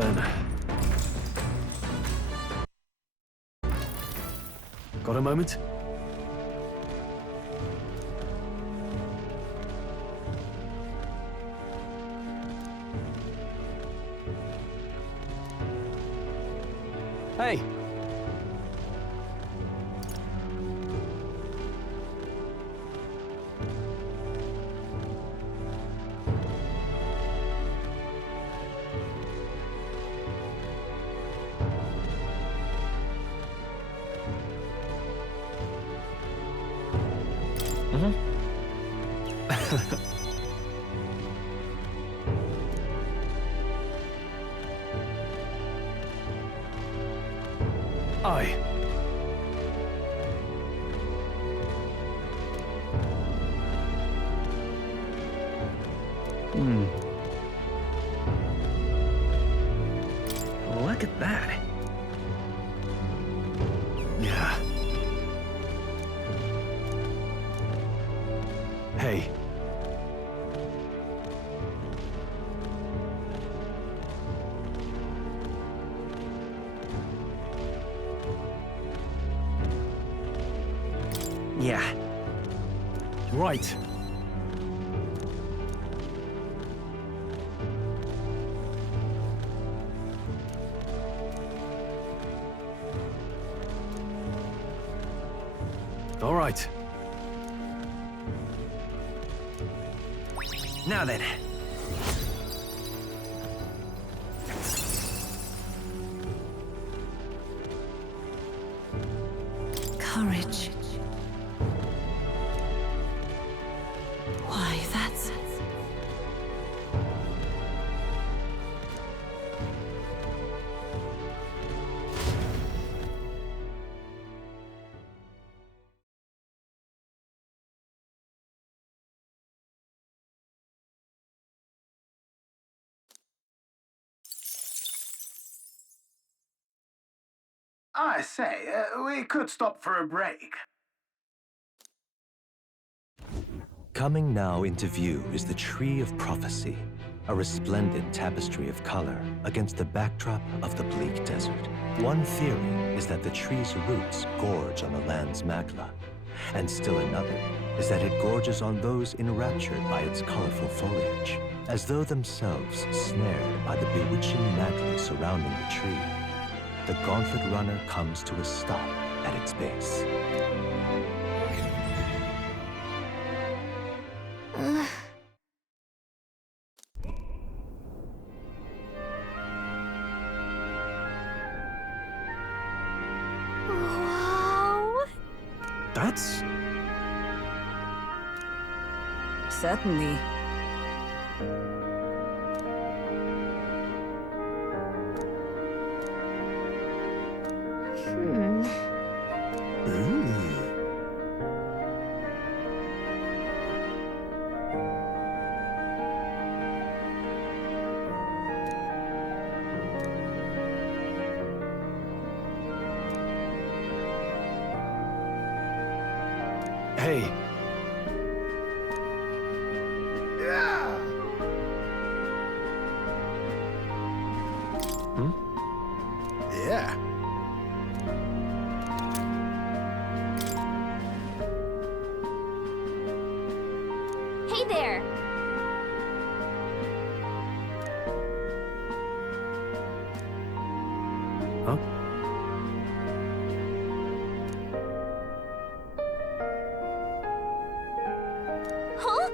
then. Got a moment? Hey! Aye. Look at that. Yeah. Hey. Yeah. Right. All right. Now then. Courage. Why, that's... I say, we could stop for a break. Coming now into view is the Tree of Prophecy, a resplendent tapestry of color against the backdrop of the bleak desert. One theory is that the tree's roots gorge on the land's magla, and still another is that it gorges on those enraptured by its colorful foliage, as though themselves snared by the bewitching magla surrounding the tree. The Gauntlet Runner comes to a stop at its base. Wow! That's... Certainly. Hey. Yeah. Hey there! Huh? Huh?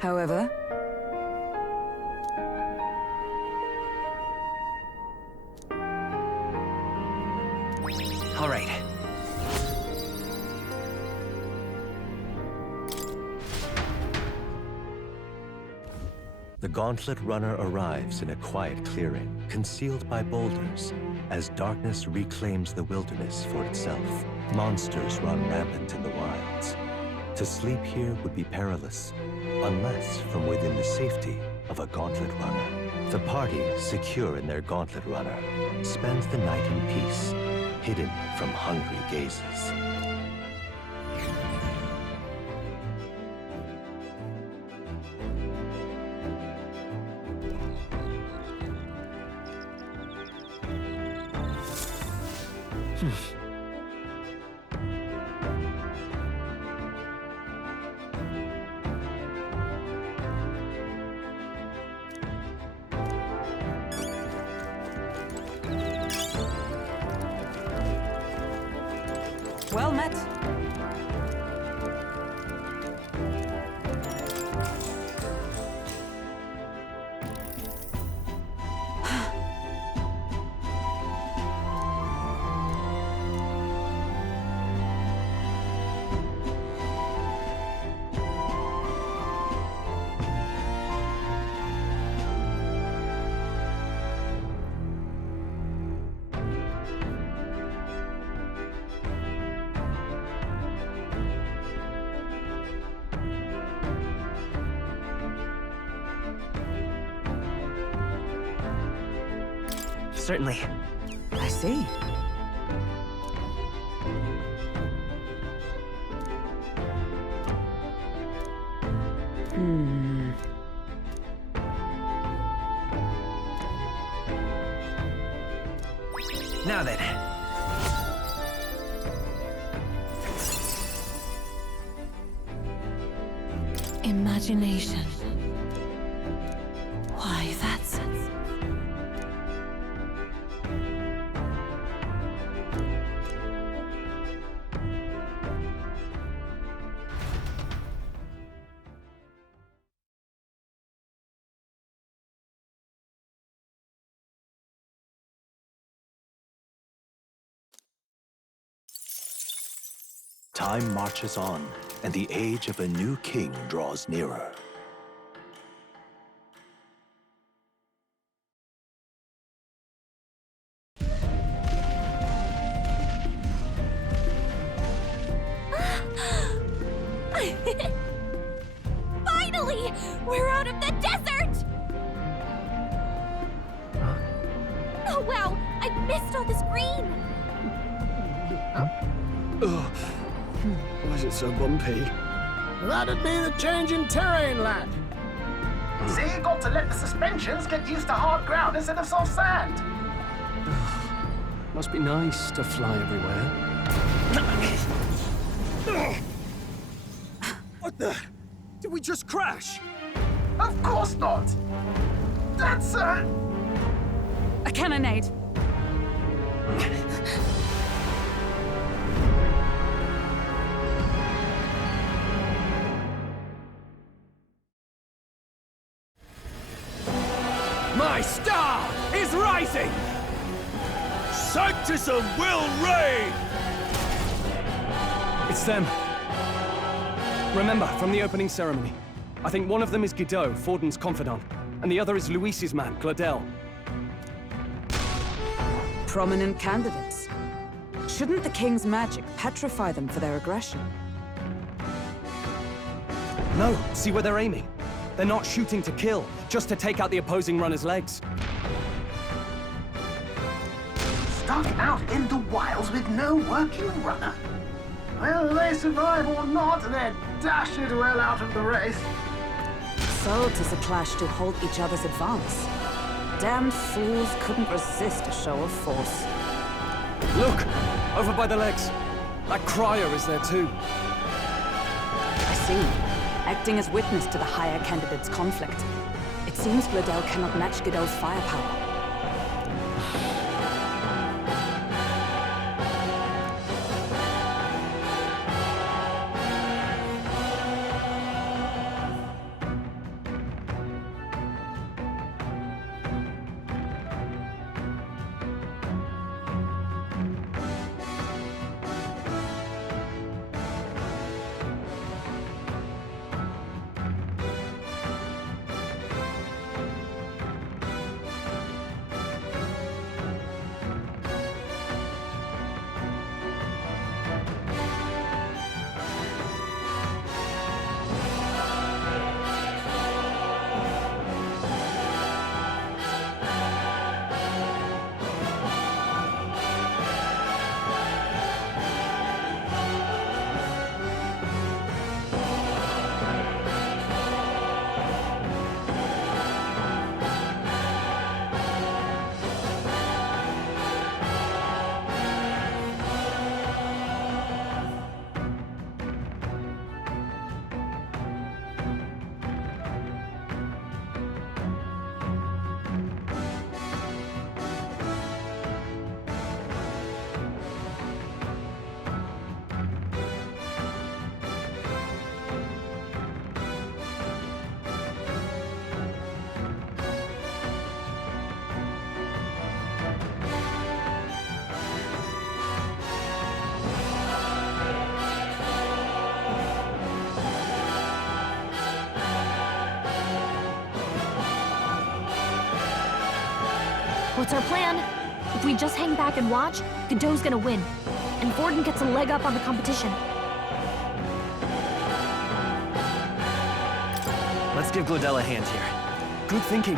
However, All right. The Gauntlet Runner arrives in a quiet clearing, concealed by boulders, as darkness reclaims the wilderness for itself. Monsters run rampant in the wilds. To sleep here would be perilous, unless from within the safety of a Gauntlet Runner. The party, secure in their Gauntlet Runner, spends the night in peace, hidden from hungry gazes. Well met. Certainly. I see. Now then. Imagination. Why, that's... Time marches on, and the age of a new king draws nearer. Finally! We're out of the desert! Oh wow! I missed all this green! Why is it so bumpy? That'd be the change in terrain, lad. See, you got to let the suspensions get used to hard ground instead of soft sand. Must be nice to fly everywhere. What the? Did we just crash? Of course not. That's A cannonade. My star is rising! Sanctism will reign! It's them. Remember, from the opening ceremony. I think one of them is Guido, Forden's confidant, and the other is Luis's man, Gladel. Prominent candidates. Shouldn't the king's magic petrify them for their aggression? No, see where they're aiming. They're not shooting to kill, just to take out the opposing runner's legs. stuck out in the wilds with no working runner. Whether they survive or not, they're dashed well out of the race. So 'tis a clash to halt each other's advance. Damned fools couldn't resist a show of force. Look! Over by the legs. That crier is there too. I see. Acting as witness to the higher candidate's conflict. It seems Gladel cannot match Guido's firepower. What's our plan? If we just hang back and watch, Godot's gonna win. And Vorden gets a leg up on the competition. Let's give Glodell a hand here. Good thinking.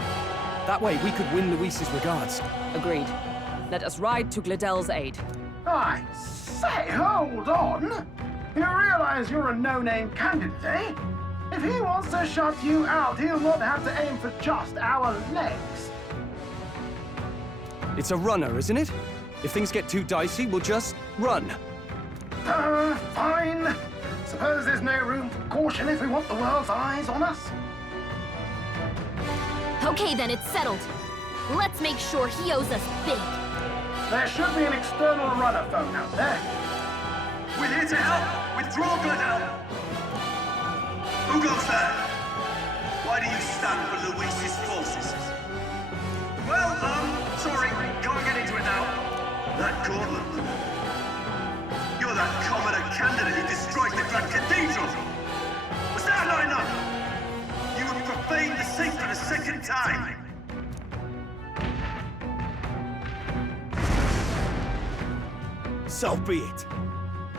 That way we could win Luis's regards. Agreed. Let us ride to Glodell's aid. I say, hold on. You realize you're a no-name candidate, eh? If he wants to shut you out, he'll not have to aim for just our legs. It's a runner, isn't it? If things get too dicey, we'll just run. Fine. Suppose there's no room for caution if we want the world's eyes on us. Okay then, it's settled. Let's make sure he owes us big. There should be an external runner phone out there. We're here to help! Withdraw, Glodell! Who goes there? Why do you stand for Luis's forces? Well, sorry, can't get into it now. That Gauntlet. You're that commoner candidate who destroyed the Grand Cathedral! Was that not enough? You would profane the sacred a second time! So be it.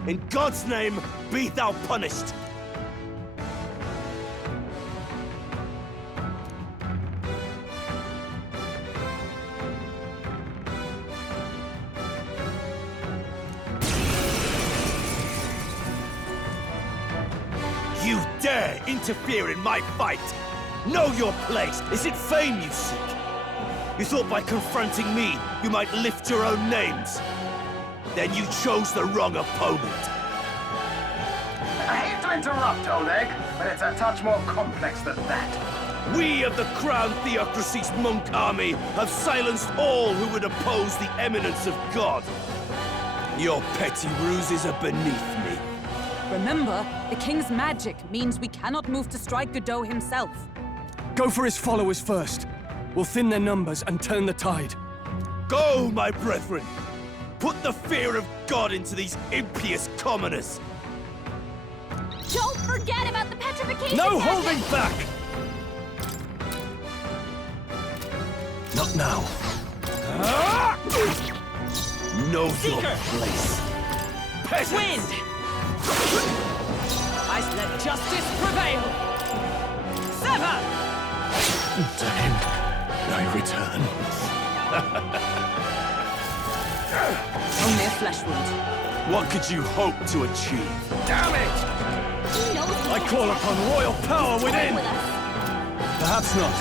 In God's name, be thou punished. You dare interfere in my fight! Know your place! Is it fame you seek? You thought by confronting me, you might lift your own names? Then you chose the wrong opponent. I hate to interrupt, Oleg, but it's a touch more complex than that. We of the Crown Theocracy's monk army have silenced all who would oppose the eminence of God. Your petty ruses are beneath me. Remember, the king's magic means we cannot move to strike Godot himself. Go for his followers first. We'll thin their numbers and turn the tide. Go, my brethren! Put the fear of God into these impious commoners! Don't forget about the petrification No magic! holding back! Not now. Know your place. Peasants! Wind! I let justice prevail! Sever! To him, I return. Only a flesh wound. What could you hope to achieve? Damn it! He knows he I can't call take upon royal power it within! with us. Perhaps not.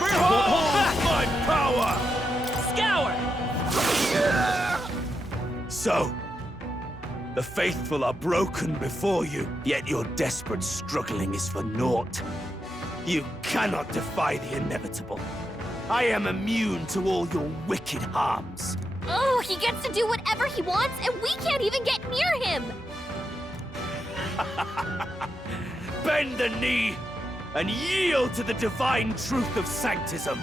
Behold my power! Scour! So, the faithful are broken before you, yet your desperate struggling is for naught. You cannot defy the inevitable. I am immune to all your wicked harms. Oh, he gets to do whatever he wants, and we can't even get near him! Bend the knee and yield to the divine truth of sanctism.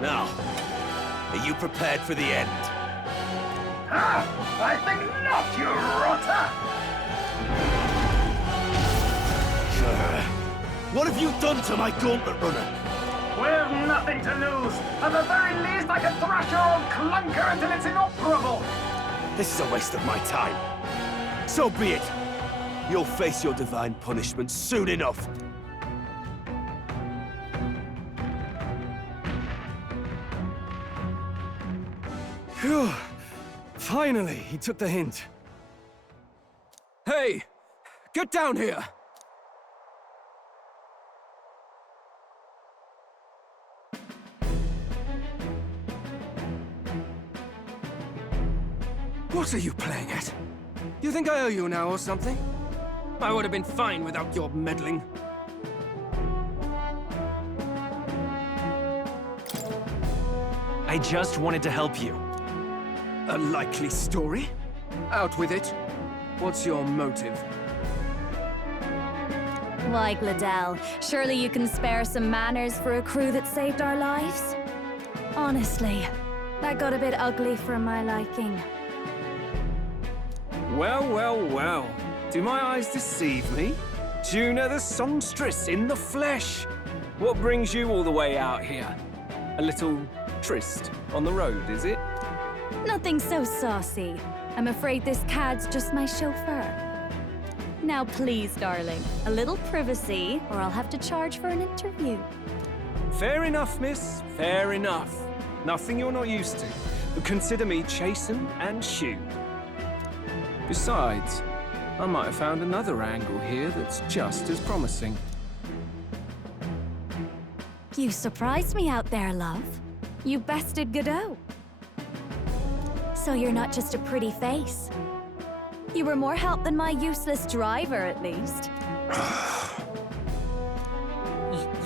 Now, are you prepared for the end? I think not, you rotter! What have you done to my gauntlet runner? We've nothing to lose. At the very least, I can thrash your old clunker until it's inoperable. This is a waste of my time. So be it. You'll face your divine punishment soon enough. Phew. Finally, he took the hint. Hey! Get down here! What are you playing at? You think I owe you now or something? I would have been fine without your meddling. I just wanted to help you. A likely story? Out with it. What's your motive? Why, Glodell, surely you can spare some manners for a crew that saved our lives? Honestly, that got a bit ugly for my liking. Well, well, well. Do my eyes deceive me? Juna the songstress in the flesh. What brings you all the way out here? A little tryst on the road, is it? Nothing so saucy. I'm afraid this cad's just my chauffeur. Now please, darling, a little privacy, or I'll have to charge for an interview. Fair enough, miss. Fair enough. Nothing you're not used to. But consider me chastened and shoed. Besides, I might have found another angle here that's just as promising. You surprised me out there, love. You bested Godot. So you're not just a pretty face. You were more help than my useless driver, at least.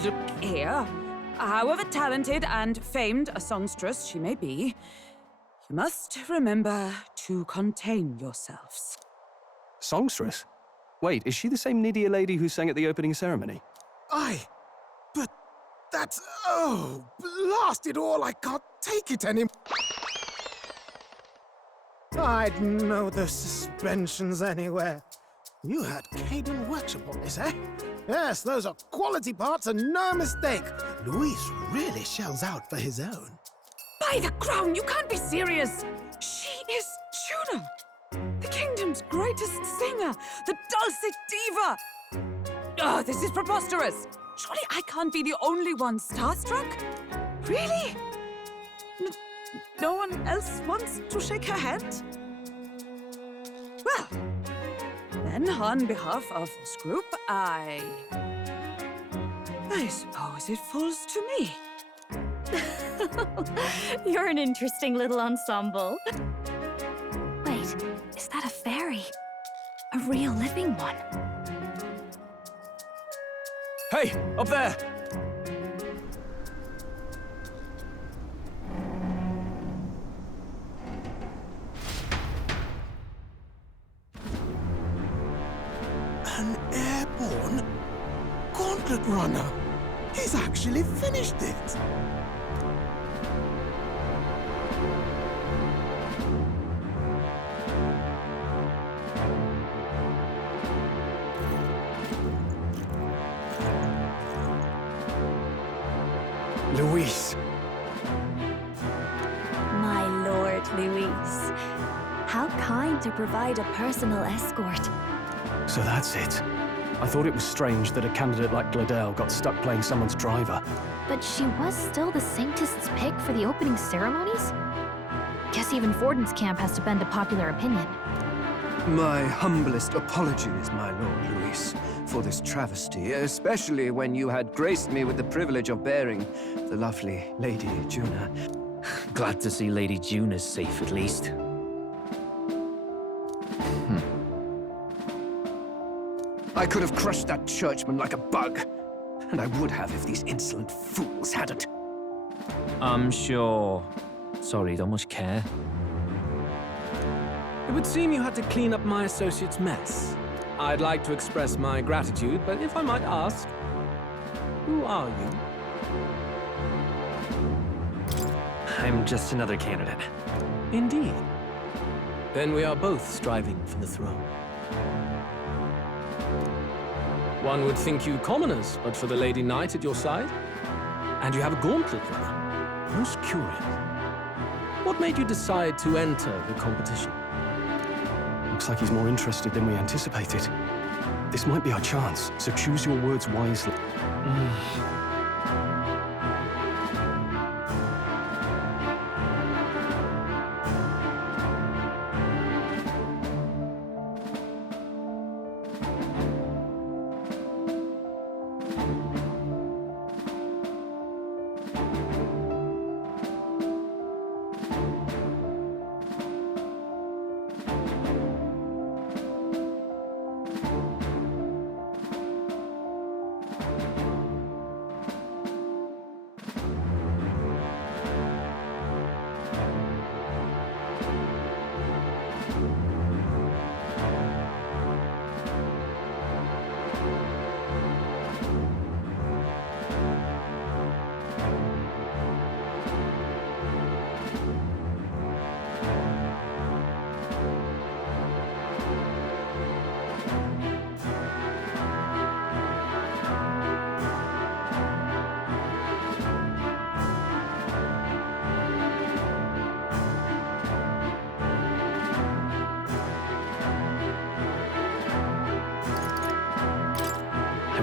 Look here. However talented and famed a songstress she may be, you must remember to contain yourselves. Songstress? Wait, is she the same Nydia lady who sang at the opening ceremony? Aye, but that's... oh, blast it all, I can't take it anymore. I'd know the suspensions anywhere. You had Caden Workshop on this, eh? Yes, those are quality parts and no mistake. Luis really shells out for his own. By the crown, you can't be serious! She is Juna! The kingdom's greatest singer! The dulcet diva! Oh, this is preposterous! Surely I can't be the only one starstruck? Really? No one else wants to shake her hand? Well, then on behalf of this group, I suppose it falls to me. You're an interesting little ensemble. Wait, is that a fairy? A real living one? Hey, up there! An airborne gauntlet runner. He's actually finished it. Luis. My lord, Luis. How kind to provide a personal escort. So that's it. I thought it was strange that a candidate like Gladel got stuck playing someone's driver. But she was still the Sanctist's pick for the opening ceremonies? Guess even Forden's camp has to bend to popular opinion. My humblest apologies, my Lord Luis, for this travesty, especially when you had graced me with the privilege of bearing the lovely Lady Juna. Glad to see Lady Juna's safe, at least. I could have crushed that churchman like a bug. And I would have if these insolent fools hadn't. I'm sure. Sorry, don't much care. It would seem you had to clean up my associate's mess. I'd like to express my gratitude, but if I might ask, who are you? I'm just another candidate. Indeed. Then we are both striving for the throne. One would think you commoners, but for the Lady Knight at your side. And you have a gauntlet runner. Most curious. What made you decide to enter the competition? Looks like he's more interested than we anticipated. This might be our chance, so choose your words wisely.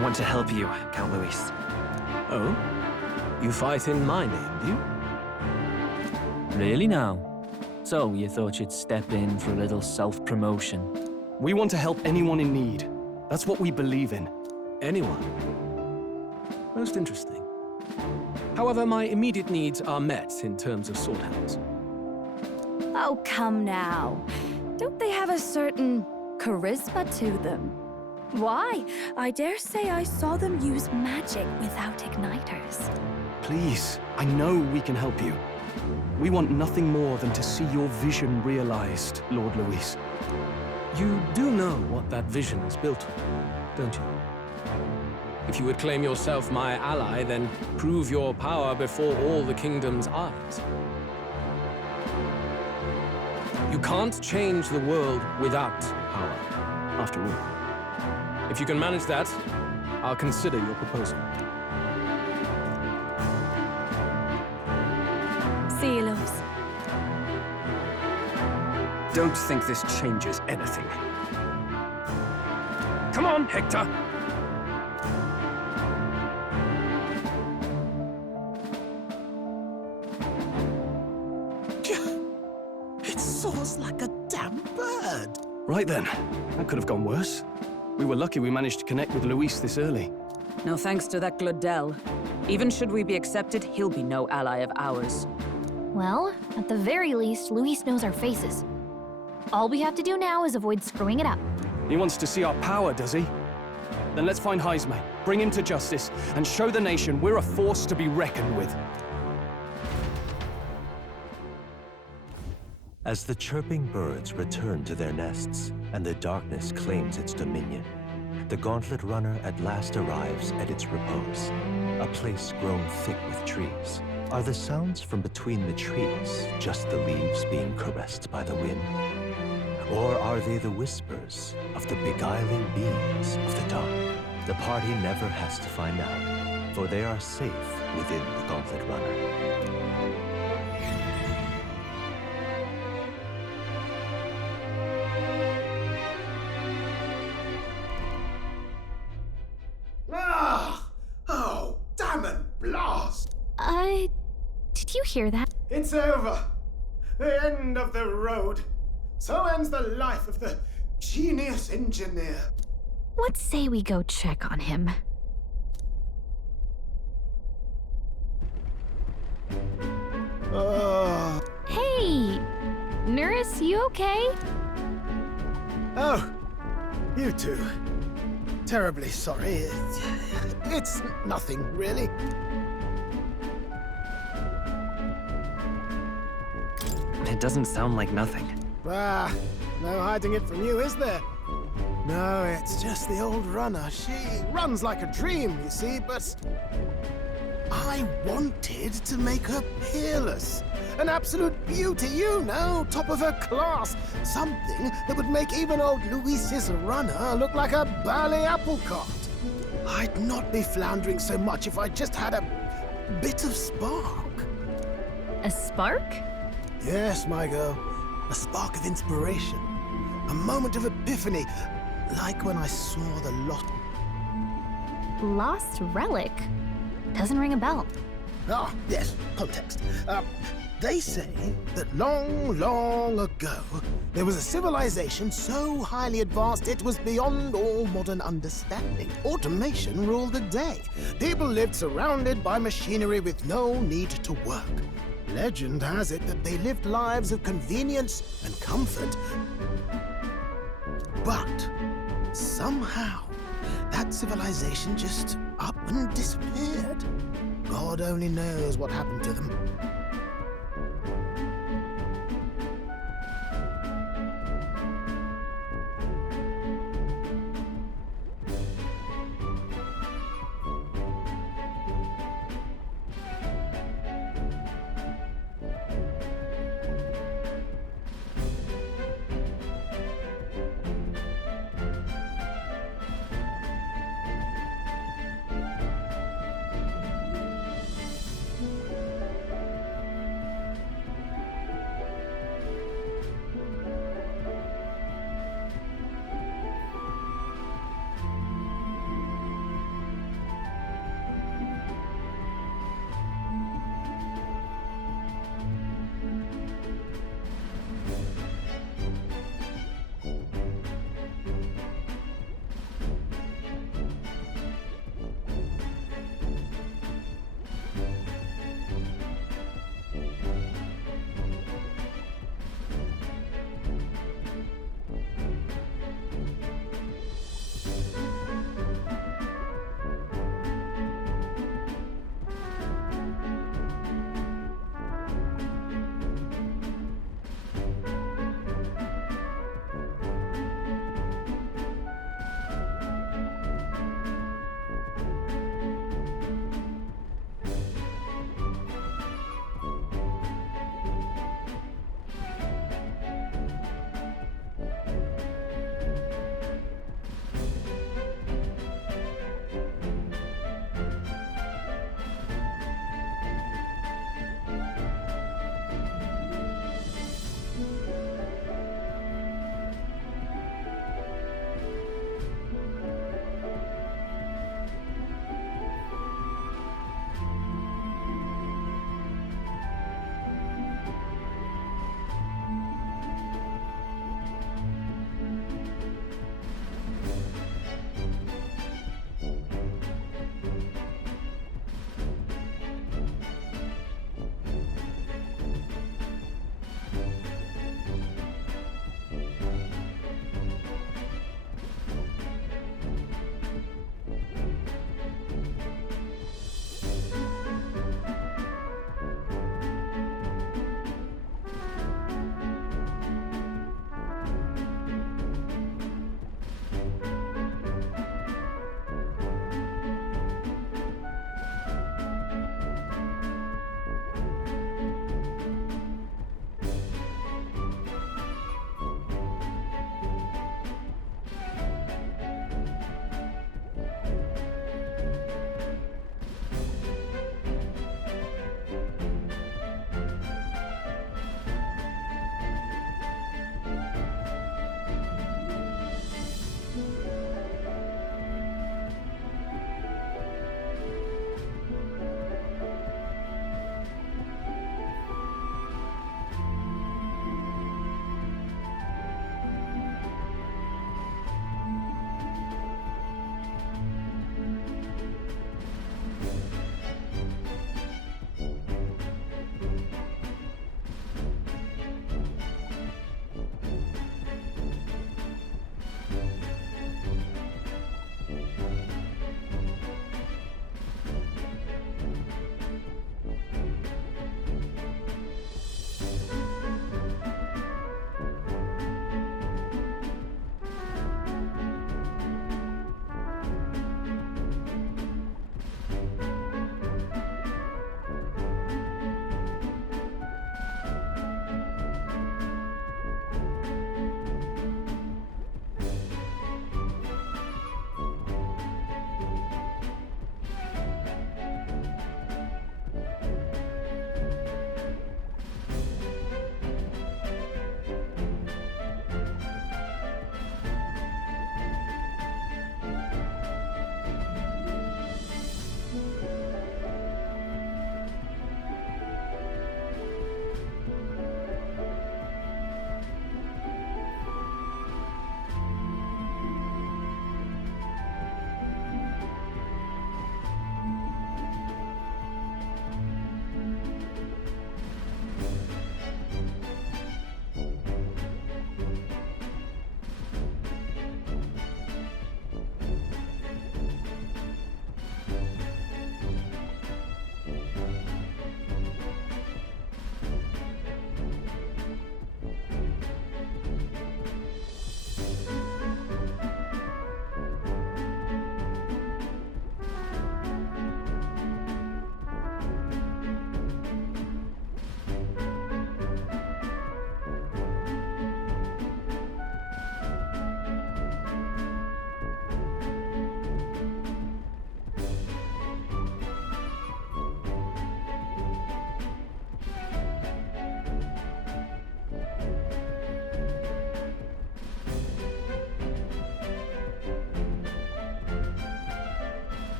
want to help you, Count Luis. Oh? You fight in my name, do you? Really now? So, you thought you'd step in for a little self-promotion? We want to help anyone in need. That's what we believe in. Anyone? Most interesting. However, my immediate needs are met in terms of sword hands. Oh, come now. Don't they have a certain charisma to them? Why? I dare say I saw them use magic without igniters. Please, I know we can help you. We want nothing more than to see your vision realized, Lord Luis. You do know what that vision is built on, don't you? If you would claim yourself my ally, then prove your power before all the kingdom's eyes. You can't change the world without power, after all. If you can manage that, I'll consider your proposal. See you, loves. Don't think this changes anything. Come on, Hector! It soars like a damn bird. Right then. That could have gone worse. We were lucky we managed to connect with Luis this early. No thanks to that Glodell. Even should we be accepted, he'll be no ally of ours. Well, at the very least, Luis knows our faces. All we have to do now is avoid screwing it up. He wants to see our power, does he? Then let's find Heisme, bring him to justice, and show the nation we're a force to be reckoned with. As the chirping birds return to their nests and the darkness claims its dominion, the Gauntlet Runner at last arrives at its repose, a place grown thick with trees. Are the sounds from between the trees just the leaves being caressed by the wind? Or are they the whispers of the beguiling beings of the dark? The party never has to find out, for they are safe within the Gauntlet Runner. Oh, damn and blast! Did you hear that? It's over. The end of the road. So ends the life of the genius engineer. Let's say we go check on him. Hey! Nurse, you okay? Oh, you two. Terribly sorry. It's nothing, really. It doesn't sound like nothing. Ah, no hiding it from you, is there? No, it's just the old runner. She runs like a dream, you see, but I wanted to make her peerless. An absolute beauty, you know, top of her class. Something that would make even old Luis's runner look like a bally apple cart. I'd not be floundering so much if I just had a bit of spark. A spark? Yes, my girl. A spark of inspiration. A moment of epiphany. Like when I saw the Lost relic? Doesn't ring a bell. Ah, yes, context. They say that long, long ago, there was a civilization so highly advanced it was beyond all modern understanding. Automation ruled the day. People lived surrounded by machinery with no need to work. Legend has it that they lived lives of convenience and comfort. But somehow, that civilization just up and disappeared. God only knows what happened to them.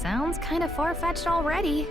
Sounds kind of far-fetched already.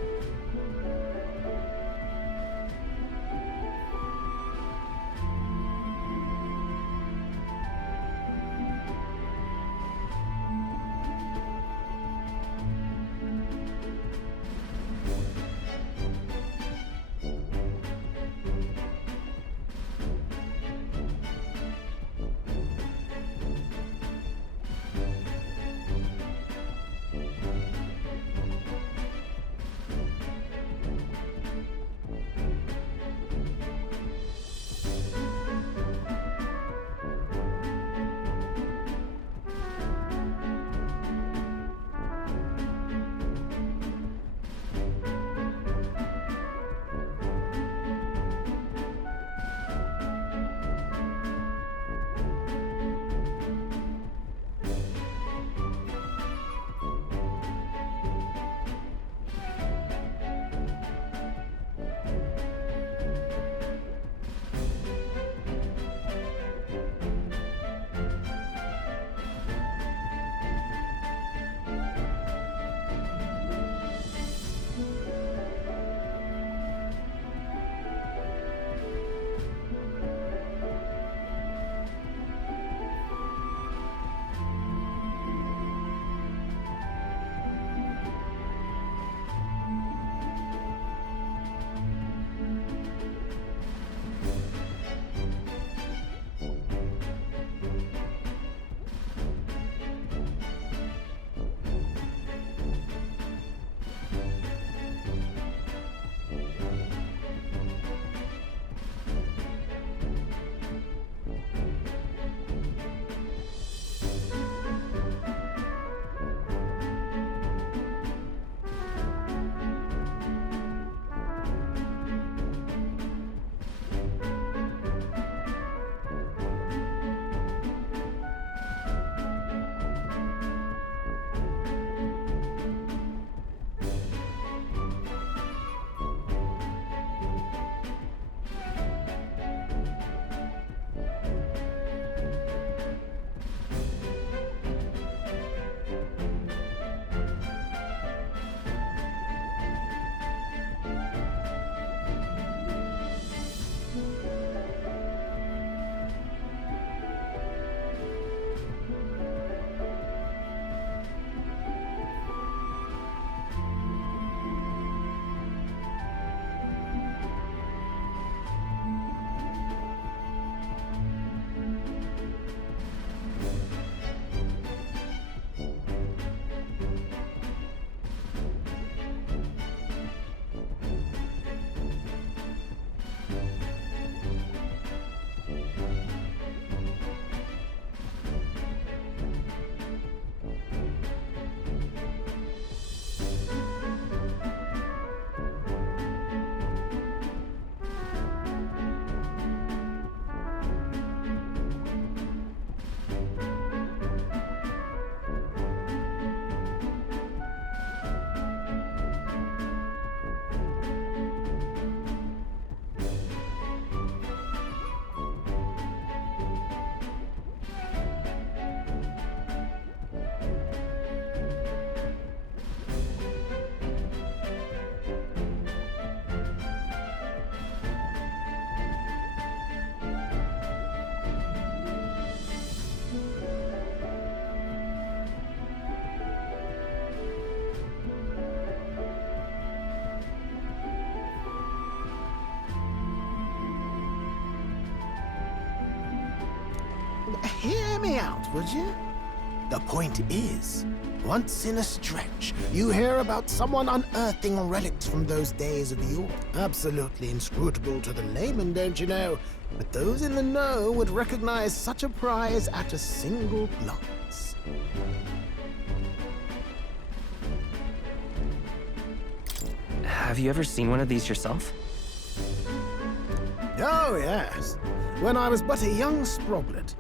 Hear me out, would you? The point is, once in a stretch, you hear about someone unearthing relics from those days of yore. Absolutely inscrutable to the layman, don't you know? But those in the know would recognize such a prize at a single glance. Have you ever seen one of these yourself? Oh, yes. When I was but a young sproglet,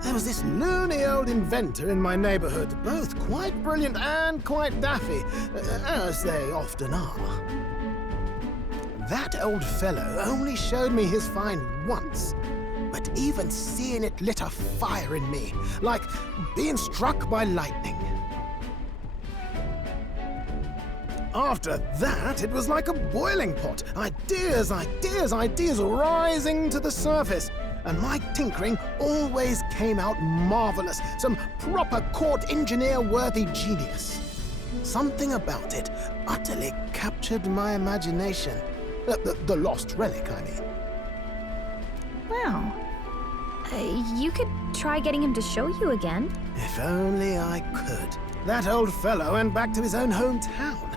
there was this loony old inventor in my neighborhood, both quite brilliant and quite daffy, as they often are. That old fellow only showed me his find once, but even seeing it lit a fire in me, like being struck by lightning. After that, it was like a boiling pot. Ideas rising to the surface. And my tinkering always came out marvelous. Some proper court engineer-worthy genius. Something about it utterly captured my imagination. The lost relic, I mean. Wow. You could try getting him to show you again. If only I could. That old fellow went back to his own hometown.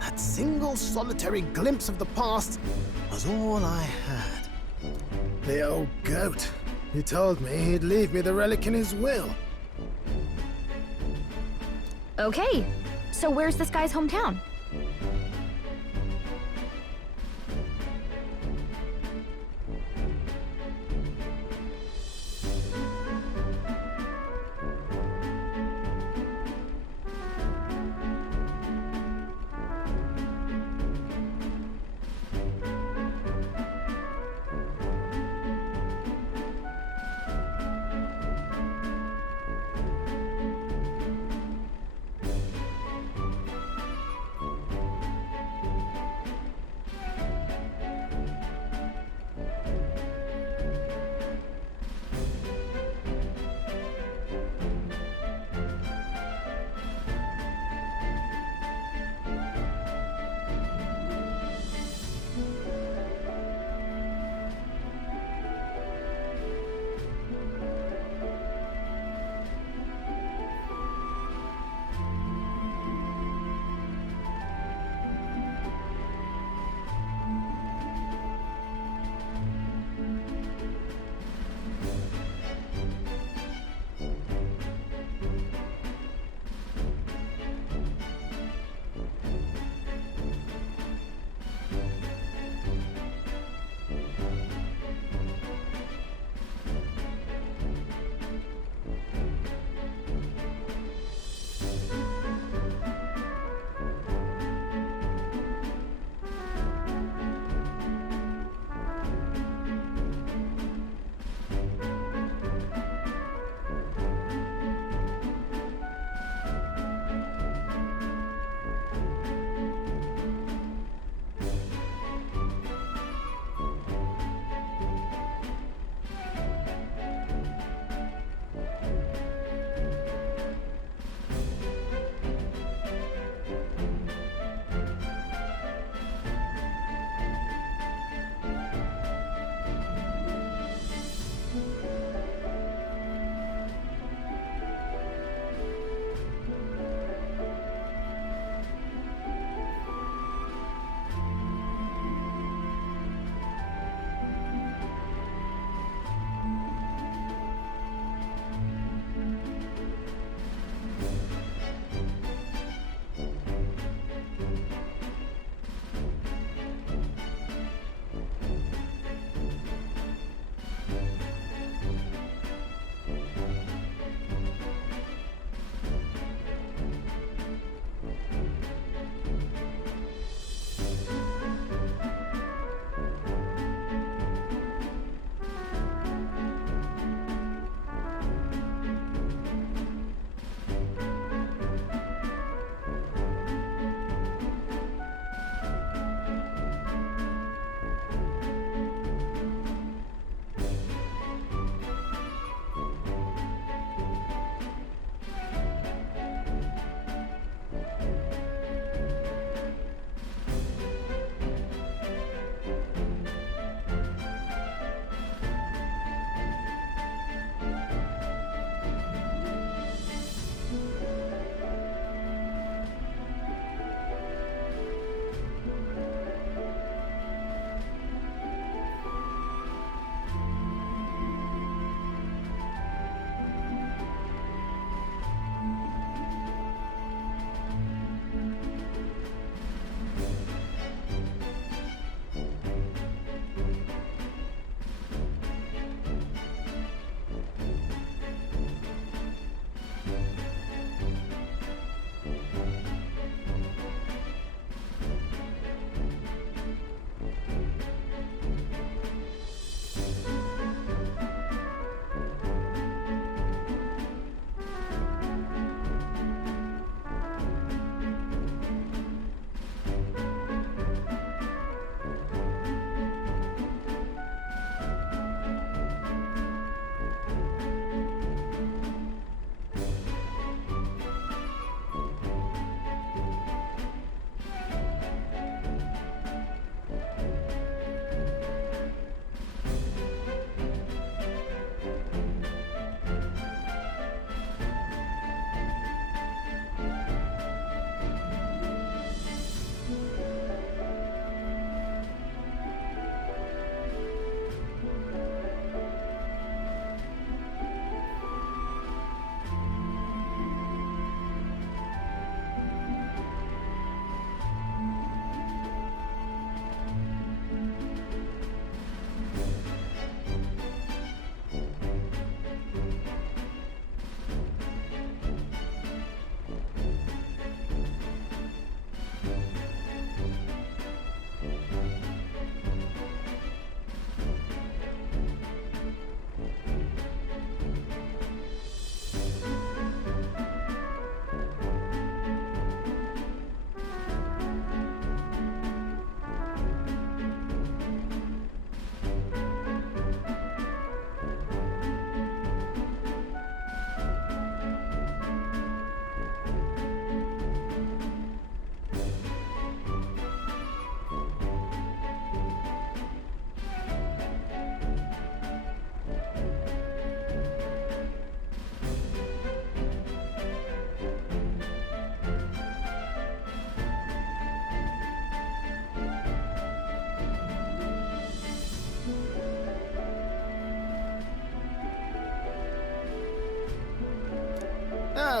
That single solitary glimpse of the past was all I had. The old goat. He told me he'd leave me the relic in his will. Okay, so where's this guy's hometown?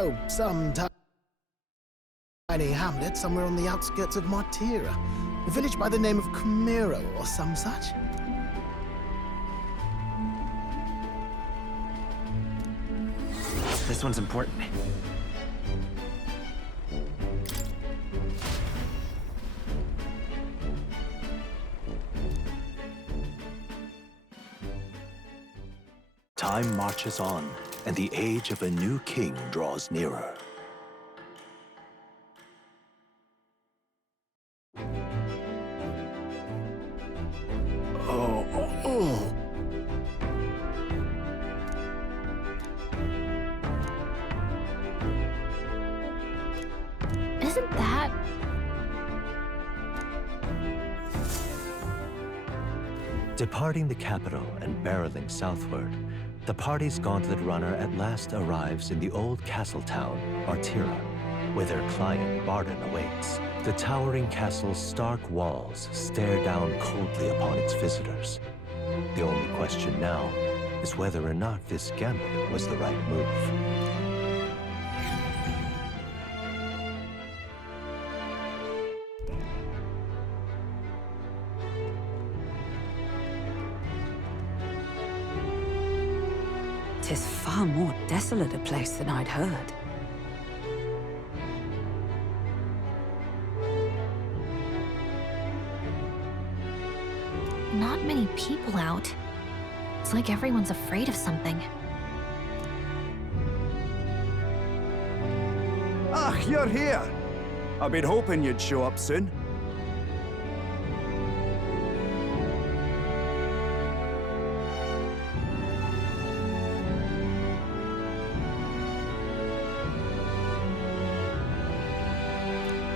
Oh, some tiny hamlet somewhere on the outskirts of Martira. A village by the name of Camiro or some such. This one's important. Time marches on, and the age of a new king draws nearer. Isn't that... Departing the capital and barreling southward, the party's gauntlet runner at last arrives in the old castle town, Martira, where their client Bardin awaits. The towering castle's stark walls stare down coldly upon its visitors. The only question now is whether or not this gambit was the right move. Tis far more desolate a place than I'd heard. Not many people out. It's like everyone's afraid of something. Ah, you're here! I've been hoping you'd show up soon.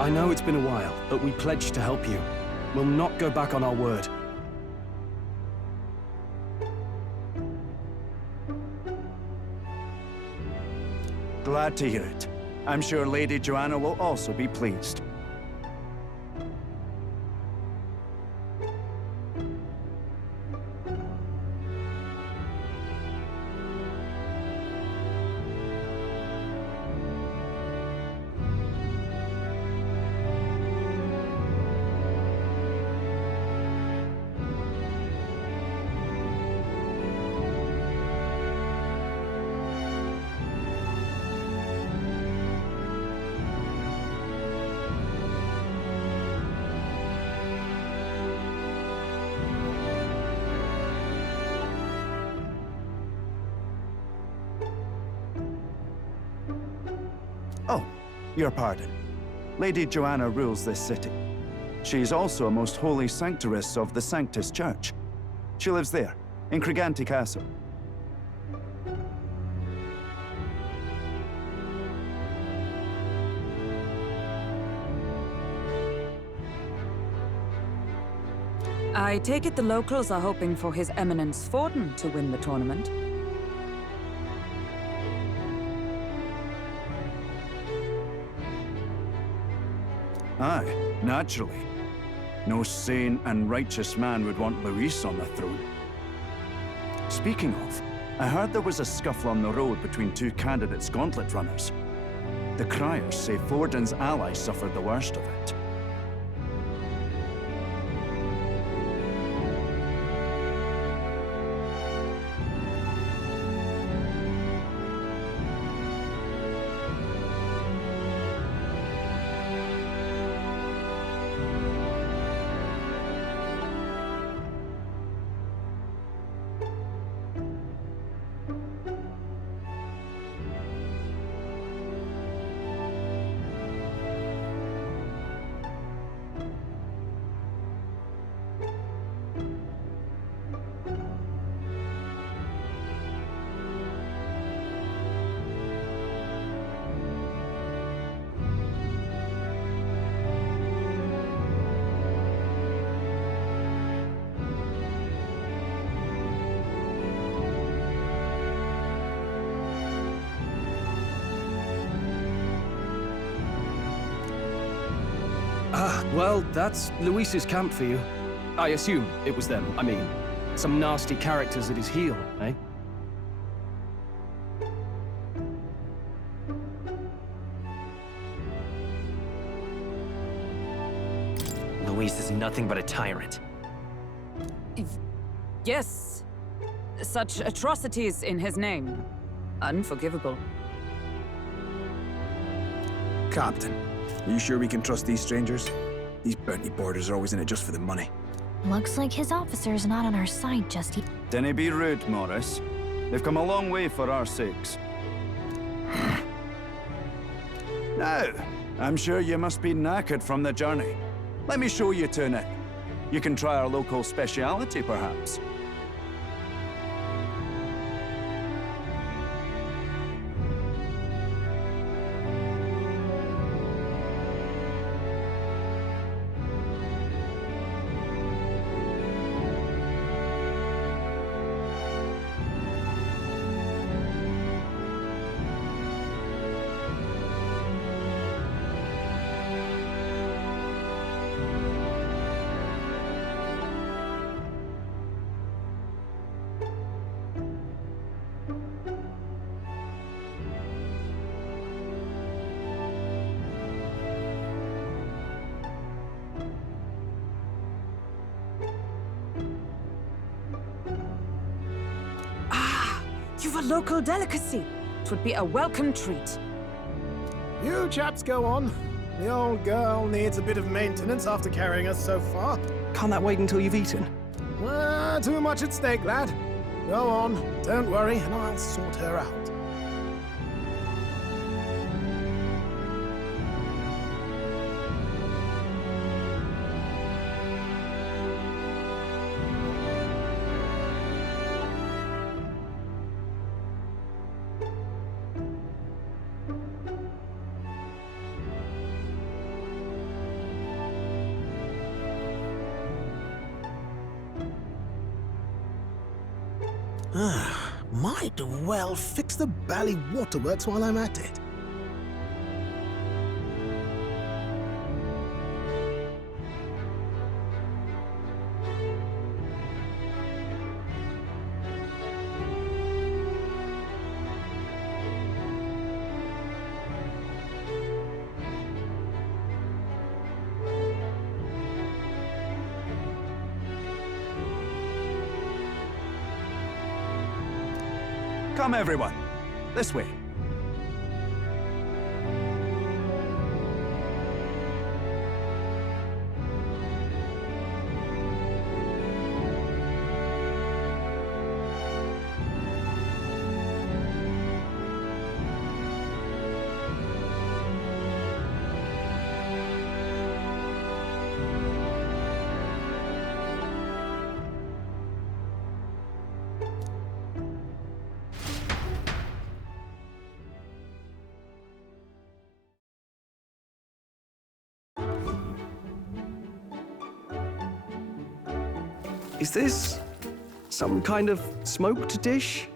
I know it's been a while, but we pledged to help you. We'll not go back on our word. Glad to hear it. I'm sure Lady Joanna will also be pleased. Oh, your pardon. Lady Joanna rules this city. She's also a most holy sanctoress of the Sanctus Church. She lives there, in Criganti Castle. I take it the locals are hoping for His Eminence Forden to win the tournament. Aye, naturally. No sane and righteous man would want Luis on the throne. Speaking of, I heard there was a scuffle on the road between two candidates' gauntlet runners. The criers say Forden's ally suffered the worst of it. Well, that's Luis's camp for you. I assume it was them. I mean, some nasty characters at his heel, eh? Luis is nothing but a tyrant. Yes. Such atrocities in his name. Unforgivable. Captain, are you sure we can trust these strangers? These bounty boarders are always in it just for the money. Looks like his officer's not on our side just yet. Dinna be rude, Morris. They've come a long way for our sakes. Now, I'm sure you must be knackered from the journey. Let me show you to an inn. You can try our local speciality, perhaps. You've a local delicacy. It would be a welcome treat. You chaps go on. The old girl needs a bit of maintenance after carrying us so far. Can't that wait until you've eaten? Too much at stake, lad. Go on, don't worry, and I'll sort her out. Might well fix the bally waterworks while I'm at it. Come, everyone. This way. Is this some kind of smoked dish?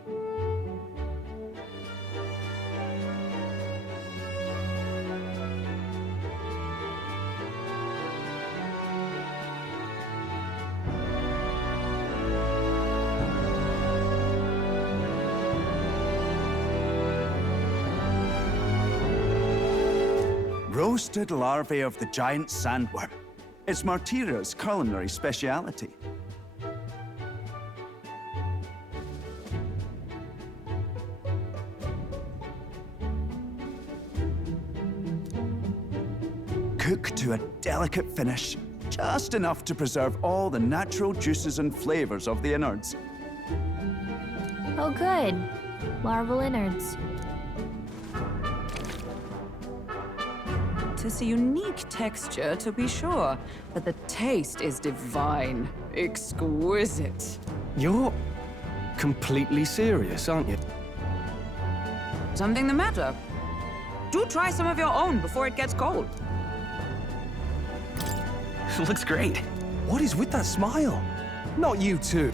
Roasted larvae of the giant sandworm. It's Martira's culinary speciality. Cooked to a delicate finish, just enough to preserve all the natural juices and flavors of the innards. Oh good. Larval innards. Tis a unique texture, to be sure, but the taste is divine. Exquisite. You're completely serious, aren't you? Something the matter? Do try some of your own before it gets cold. Looks great. What is with that smile? Not you two.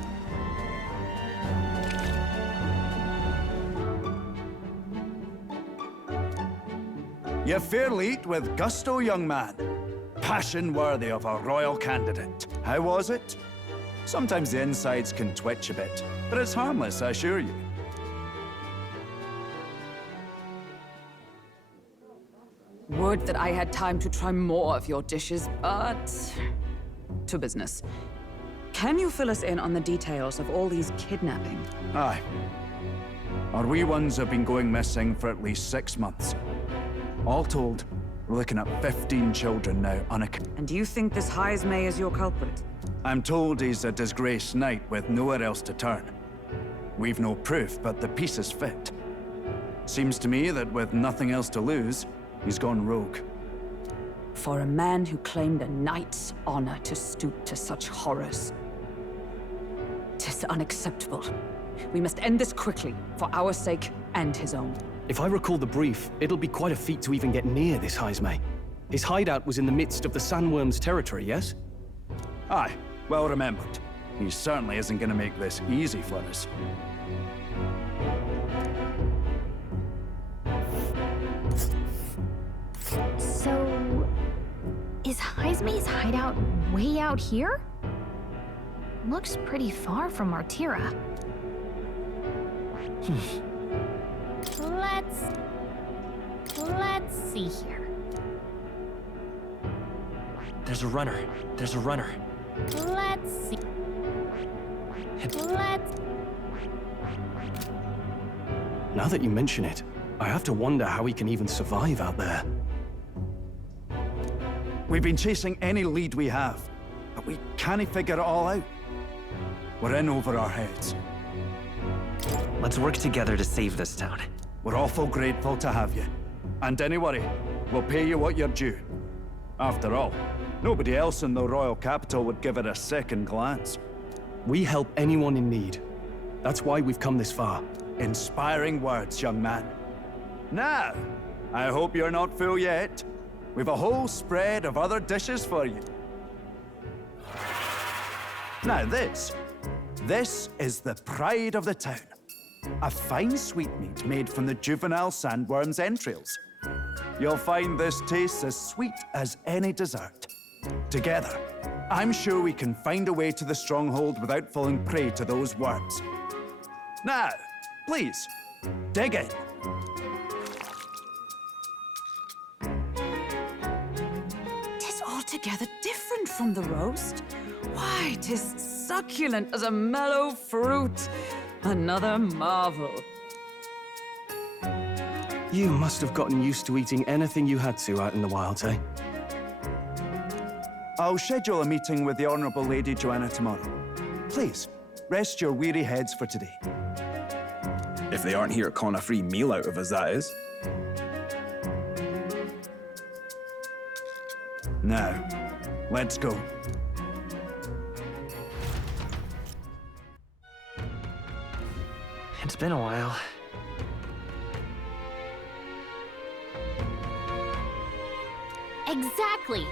You fairly eat with gusto, young man. Passion worthy of a royal candidate. How was it? Sometimes the insides can twitch a bit, but it's harmless, I assure you. Would that I had time to try more of your dishes, but to business. Can you fill us in on the details of all these kidnapping? Aye. Our wee ones have been going missing for at least 6 months. All told, we're looking at 15 children now And do you think this Heismay is your culprit? I'm told he's a disgraced knight with nowhere else to turn. We've no proof, but the pieces fit. Seems to me that with nothing else to lose, he's gone rogue. For a man who claimed a knight's honor to stoop to such horrors. 'Tis unacceptable. We must end this quickly, for our sake and his own. If I recall the brief, it'll be quite a feat to even get near this Heismay. His hideout was in the midst of the Sandworm's territory, yes? Aye, well remembered. He certainly isn't gonna make this easy for us. So, is Heismay's hideout way out here? Looks pretty far from Martira. Let's see here. There's a runner. There's a runner. Let's see. Now that you mention it, I have to wonder how he can even survive out there. We've been chasing any lead we have, but we can't figure it all out. We're in over our heads. Let's work together to save this town. We're awful grateful to have you. And don't worry, we'll pay you what you're due. After all, nobody else in the royal capital would give it a second glance. We help anyone in need. That's why we've come this far. Inspiring words, young man. Now, I hope you're not full yet. We've a whole spread of other dishes for you. Now this is the pride of the town. A fine sweetmeat made from the juvenile sandworm's entrails. You'll find this tastes as sweet as any dessert. Together, I'm sure we can find a way to the stronghold without falling prey to those worms. Now, please, dig in. Tis altogether different from the roast. Why, 'tis succulent as a mellow fruit. Another marvel. You must have gotten used to eating anything you had to out in the wilds, eh? I'll schedule a meeting with the Honorable Lady Joanna tomorrow. Please, rest your weary heads for today. If they aren't here calling a free meal out of us, that is. Now, let's go. It's been a while. Exactly.